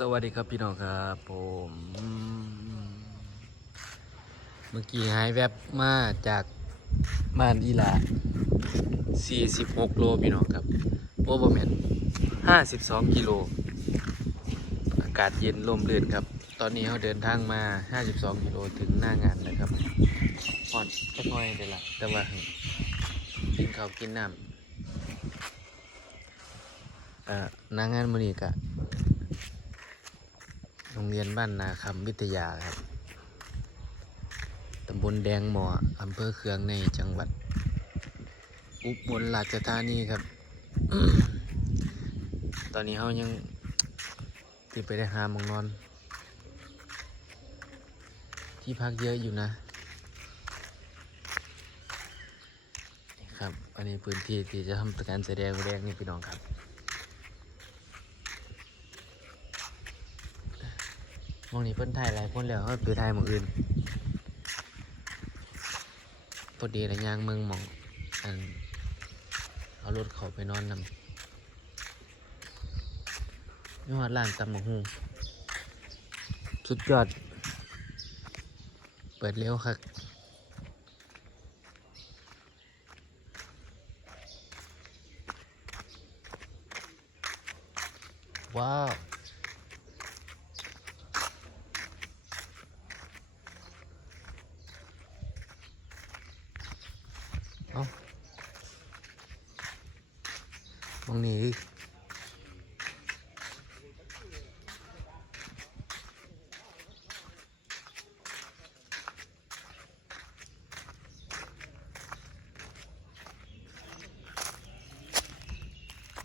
สวัสดีครับพี่น้องครับผม เมื่อกี้หายแวบมาจากบ้านอีลา46 โลพี่น้องครับโอเวอร์แมน52 กิโล อากาศเย็นลมเลื่นครับ ตอนนี้เขาเดินทางมา 52 กิโลถึงหน้างานเลยครับผ่อนก็น้อยเดี๋ยวละแต่ว่ากินข้าวกินน้ำอ่อหน้างานมือนี้กะ โรงเรียนบ้านนาคำวิทยาครับ ตำบลแดงหมออำเภอเคืองในจังหวัด อุบลราชธานีครับ ตอนนี้เขายังติดไปได้หาหมองนอน ที่พักเยอะอยู่นะ ครับ อันนี้พื้นที่ที่จะทำการแสดงแสดงนี่พี่น้องครับ หม องนี้เพิ่นถ่ายหลายคนแล้วเขาไปถ่ายหมองอื่นพอดีระยางเมืองหมองอันเอารถเขาไปนอนนำนี่ว่าร้านตำมะฮูสุดยอด เปิดเร็วครับว้าว ตรงนี้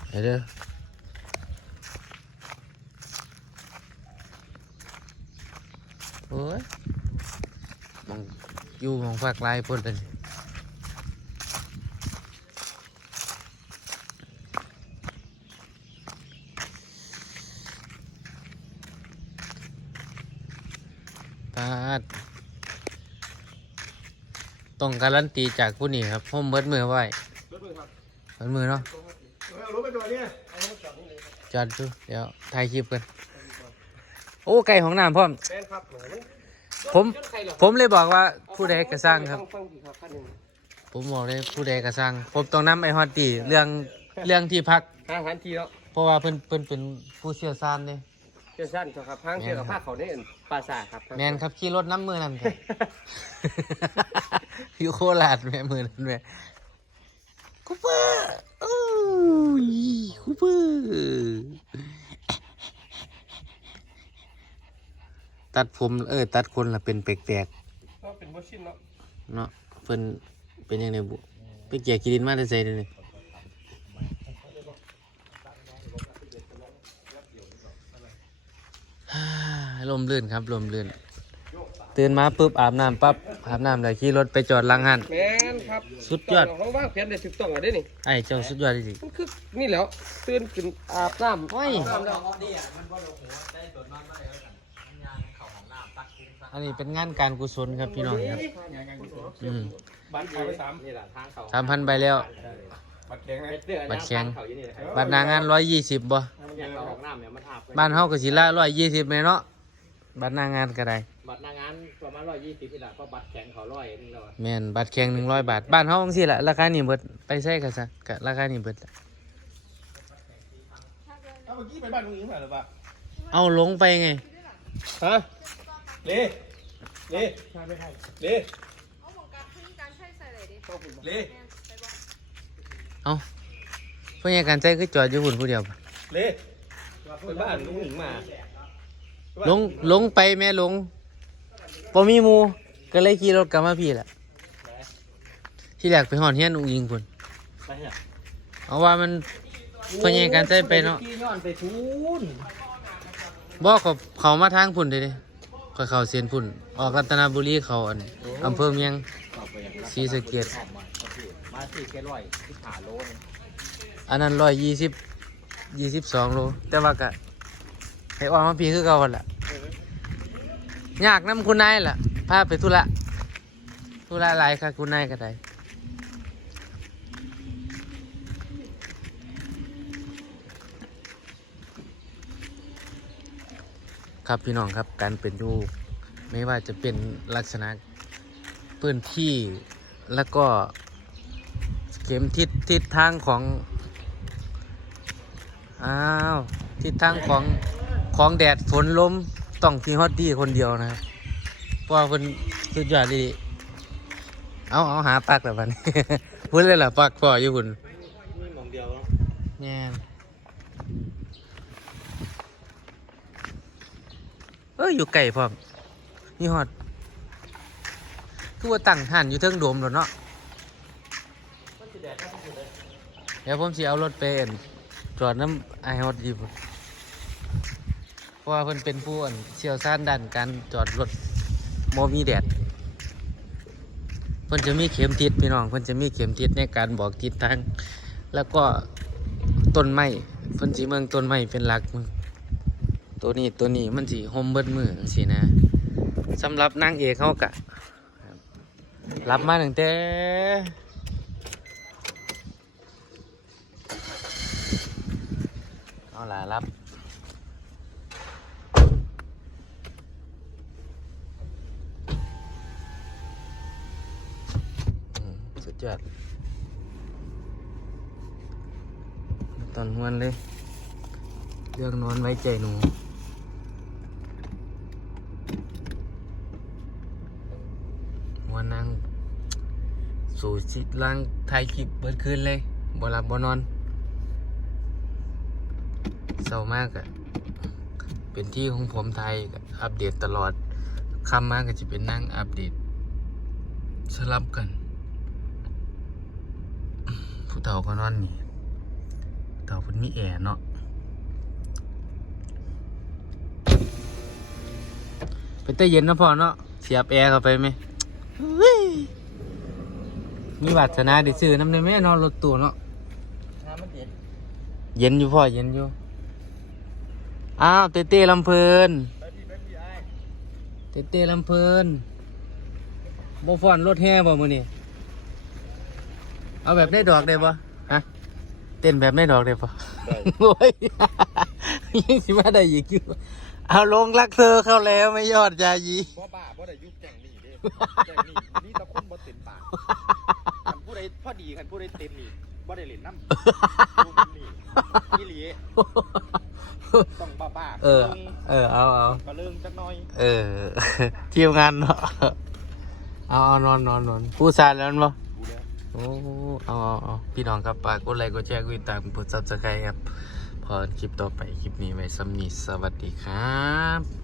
เดี๋ยวเดี๋ยวโอ้ยมองอยู่มองฝากลายพ่นเลยาดต้องการันตีจากผู้นี้ครับผมเบิดมือไว้รถมือครับเบิดมือเนาะเอารถไปจอดเนี่ยเอารถจอดนี่เลยครับจอดดูเดี๋ยวถ่ายคลิปกันโอ้ไก่ของน้ำพร้อม แฟนครับเหมือนผมผมเลยบอกว่าผู้ใดกระสร้างครับ ฟังดีครับขั้นหนึ่งผมบอกเลยผู้ใดกระสร้างผมต้องนำไอฮอตตีเรื่องเรื่องที่พักห้าพันทีแล้วเพราะว่าเพิ่นเพิ่นเป็นผู้เชี่ยวชาญเนี่ยเจ้าสั้นครับห้างเกี่ยวกับผ้าเขาเนี่ยปราสาทครับแมนครับขี่รถน้ำมือนั่นครับ อยู่โคราชแม่มือนั่นแม่คูเปอร์โอ้ยคูเปอร์ตัดผมเออ ตัดคนละเป็นแปลกก็เป็นวัชินเนาะๆเนาะเพิ่นเป็นยังไงบุไปเกี่ยกิดินมาได้ใส่เลยนี่ ลมลื่นครับลมลื่น ตื่นมาปุ๊บอาบน้ำปั๊บอาบน้ำแล้วขี่รถไปจอดหลังหัน แมนครับสุดยอด เขาว่างแผนได้ถูกต้องอะได้นี่ไอ้เจ้าสุดยอดจริง มันคือนี่แหล้วตื่นขึ้นอาบน้ำโอ้ย อาบน้ำแล้วอันนี้เป็นงานการกุศลครับพี่น้องครับอืมบัตรไปสามนี่แหละทางเขาสามพันใบแล้ว บัตรแข็งนะบัตรแข็ง บัตรหนางานร้อยยี่สิบบ่ อยากเอาของน้ำเนี่ยมันอาบบ้านเฮาก็สิละร้อยยี่สิบแม่เนาะ บัตรหนางานก็ได้ บัตรนางงานประมาณร้อยยี่สิบนี่แหละเพราะบัตรแข็งเขาร้อยนึงแล้วแม่นบัตรแข็งหนึ่งร้อยบาท บ้านเฮาจังซี่ล่ะราคานี่เบิดไปใช้กันซะก็ราคานี่เบิดละเอาเมื่อกี้ไปบ้านลุงอิงมาหรือเปล่าเอาลงไปไง ฮะเล่เล่เล่เอาของการที่การใช้ใส่เลยดิเล่แม่ไปบอกเอาเพื่อนการใช้คือจอดอยู่หุ่นผู้เดียวปะเล่ไปบ้านลุงอิงมา ลงลงไปแม่ลงบ่มีหมูก็เลยขี่รถกลับมาพี่แหละที่แรกไปหอนเฮียนอุ้งยิงพุ่นไปเนี่ยเอาว่ามันเพื่อนการใช้ไปเนาะที่ย้อนไปทุนบอกเขาเขามาทางพุ่นเด้เด้เขาเขาเสียนพุ่น ออกรัตนบุรีเขาอันอำเภอเมียงศรีสะเกดมาสี่แค่ร้อยที่ขาโลนึงอันนั้นร้อยยี่สิบยี่สิบสองโลแต่ว่ากะ ให้ออกมาพี่คือเก่าหั่นล่ะยากน้ำคุณนายล่ะพาไปธุระธุระหลายค่ะคุณนายก็ได้ครับพี่น้องครับการเป็นอยู่ไม่ว่าจะเป็นลักษณะพื้นที่แล้วก็เข็มทิศทิศทางของ อ้าว ทิศทางของ ของแดดฝนลมต้องที่ฮอตดี้คนเดียวนะครับเพราะว่าคนสุดยอดดีเอาเอาหาปลักแล้วบัดนี้พูดเลยล่ะปลักพ่ออยู่คุณนี่หมองเดียวเนาะแง่นเอ้ยอยู่ไก่พร้อมนี่ฮอดคือว่าตั้งหันอยู่เทิงโดมแล้วเนาะเดี๋ยวผมสิเอารถไปอั่นจอดน้ำไอฮอดดีพุ่น เพราะว่าเพิ่นเป็นผู้อั่นเชี่ยวชาญด้านการจอดรถโมมีแดดเพิ่นจะมีเข็มทิศพี่น้องเพิ่นจะมีเข็มทิศในการบอกทิศทาง แล้วก็ต้นไม้เพิ่นสิเมืองต้นไม้เป็นหลักมึงตัวนี้ตัวนี้มันสิห่มเบิร์ดมือสินะสำหรับนางเอกเขากะรับมาตั้งแต่เอาล่ะรับอืมสุด ยอดตอนวันเลย เรื่องนอนไว้ใจหนูวันนั่งสู่ชิดล่างถ่ายคลิปเบิดคืนเลยบ่หลับบ่นอนเศร้ามากอะเป็นที่ของผมไทยอัปเดตตลอดคำมากก็จะเป็นนั่งอัปเดตสลับกัน ผู้เฒ่าก็นอนนี่เต่าเพิ่นมีแอร์เนาะเป็นแต่เย็นเนาะพ่อเนาะเสียบแอร์เข้าไปไหมเฮ้ยมีบัตรชนะได้ซื้อน้ำในแม่เนอนรถตู้เนาะน้ำมันเย็นเย็นอยู่พ่อเย็นอยู่อ้าวเต้เต้ลำเพลินไปพี่ไปพี่ไอ้เต้เต้ลำเพลินโบฟอนรถแห่บ่มือนี่ เอาแบบได้ดอกได้ปะฮะ เต้นแบบได้ดอกได้ปะได้โอ้ยยังสิมาได้อีกอยู่เอาลงรักเธอเข้าแล้วไม่ยอดยายีบ่บ้าบ่ได้ยุบแจงนี่เด้แจงนี่นี่ตะคนบ่เต็มปากคันผู้ใดพอดีคันผู้ใดเต็มนี่บ่ได้เล่นน้ำดูมันนี่อีหลีต้องบ้าบ้าเออ เออเอาเอากระเลิงจักหน่อย เออทีมงานเนาะเอาเอานอนนอนนอนผู้ชายแล้วมั้กูแล้ว โอ้เอาเอาพี่น้องครับฝากกดไลค์กดแชร์กดติดตามกดซับสไครต์ครับพอคลิปต่อไปคลิปนี้ไว้สำนีสวัสดีครับ